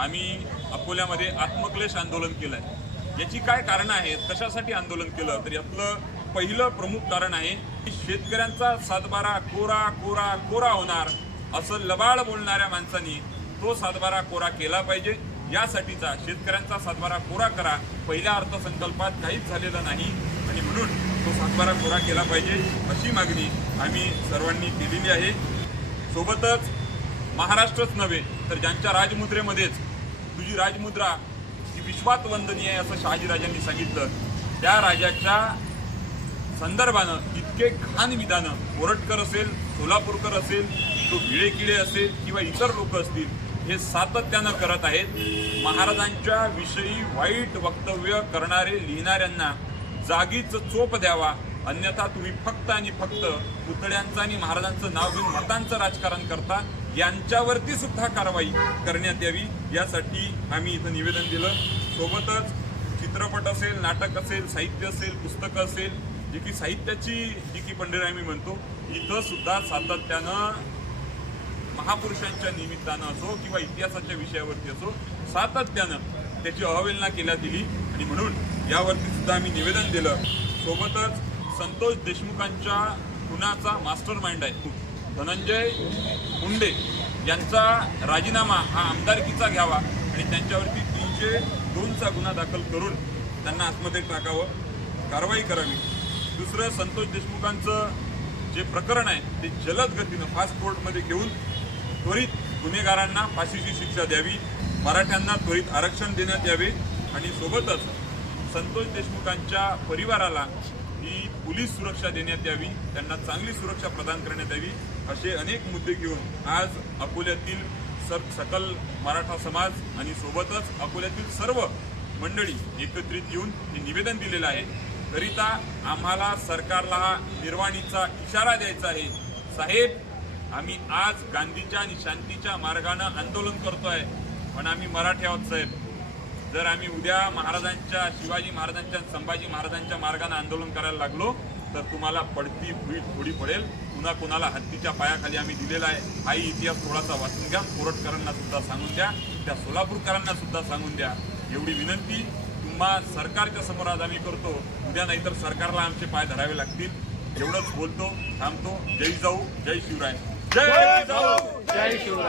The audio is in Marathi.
आम्ही अकोल्यामध्ये आत्मक्लेश आंदोलन केलं आहे याची काय कारणं आहेत? कशासाठी आंदोलन केलं? तर यातलं पहिलं प्रमुख कारण आहे की शेतकऱ्यांचा सातबारा कोरा कोरा कोरा होणार असं लबाड बोलणाऱ्या माणसांनी तो सातबारा कोरा केला पाहिजे. यासाठीचा शेतकऱ्यांचा सातबारा कोरा करा. पहिल्या अर्थसंकल्पात काहीच झालेलं नाही. आणि म्हणून तो सातबारा कोरा केला पाहिजे अशी मागणी आम्ही सर्वांनी केलेली आहे. सोबतच महाराष्ट्रच नव्हे तर ज्यांच्या राजमुद्रेमध्येच तुझी राजमुद्रा ही विश्वात वंदनीय आहे असं शहाजीराजांनी सांगितलं. त्या राजाच्या संदर्भानं इतके घाण विधानं कोरटकर असेल सोलापूरकर असेल तो भिडेकिडे असेल किंवा इतर लोक असतील हे सातत्यानं करत आहेत. महाराजांच्या विषयी वाईट वक्तव्य करणारे लिहिणाऱ्यांना जागीच चोप द्यावा अन्यथा तुम्ही फक्त आणि फक्त पुतळ्यांचं आणि महाराजांचं नाव घेऊन मतांचं राजकारण करता. यांच्यावरती सुद्धा कारवाई करण्यात यावी यासाठी आम्ही इथं निवेदन दिलं. सोबतच चित्रपट असेल नाटक असेल साहित्य असेल पुस्तकं असेल जी की साहित्याची जी की पंढरी आम्ही म्हणतो इथं सुद्धा सातत्यानं महापुरुषांच्या निमित्तानं असो किंवा इतिहासाच्या विषयावरती असो सातत्यानं त्याची अवहेलना केल्या गेली आणि म्हणून यावरती सुद्धा आम्ही निवेदन दिलं. सोबतच संतोष देशमुखांच्या खुनाचा मास्टर माइंड आहे धनंजय मुंडे यांचा राजीनामा हा आमदारकीचा घ्यावा आणि त्यांच्यावरती तीनशे दोनचा गुन्हा दाखल करून त्यांना आतमध्ये टाकावं. कारवाई करावी. दुसरं संतोष देशमुखांचं जे प्रकरण आहे ते जलद गतीनं फास्ट कोर्टमध्ये घेऊन त्वरित गुन्हेगारांना फाशीची शिक्षा द्यावी मराठ्यांना त्वरित आरक्षण देण्यात यावे आणि सोबतच संतोष देशमुखांच्या परिवाराला ही पोलीस सुरक्षा देण्यात यावी त्यांना चांगली सुरक्षा प्रदान करण्यात यावी असे अनेक मुद्दे घेऊन आज अकोल्यातील सर सकल मराठा समाज आणि सोबतच अकोल्यातील सर्व मंडळी एकत्रित येऊन हे निवेदन दिलेलं आहे. करिता आम्हाला सरकारला हा निर्वाणीचा इशारा द्यायचा आहे. साहेब आम्ही आज गांधीच्या आणि शांतीच्या मार्गानं आंदोलन करतोय पण आम्ही मराठी आहोत साहेब. जर आम्ही उद्या महाराजांच्या शिवाजी महाराजांच्या संभाजी महाराजांच्या मार्गाने आंदोलन करायला लागलो तर तुम्हाला पडती भुई थोडी पडेल. पुन्हा कोणाला हत्तीच्या पायाखाली आम्ही दिलेला आहे हाही इतिहास थोडासा वाचून घ्या. कोरटकरांना सुद्धा सांगून द्या. त्या सोलापूरकरांना सुद्धा सांगून द्या. एवढी विनंती. तुम्हा सरकारच्या समोर आज आम्ही करतो. उद्या नाहीतर सरकारला आमचे पाय धरावे लागतील. एवढंच बोलतो थांबतो. जय जाऊ जय शिवराय. जय जाऊ. जय शिवराय.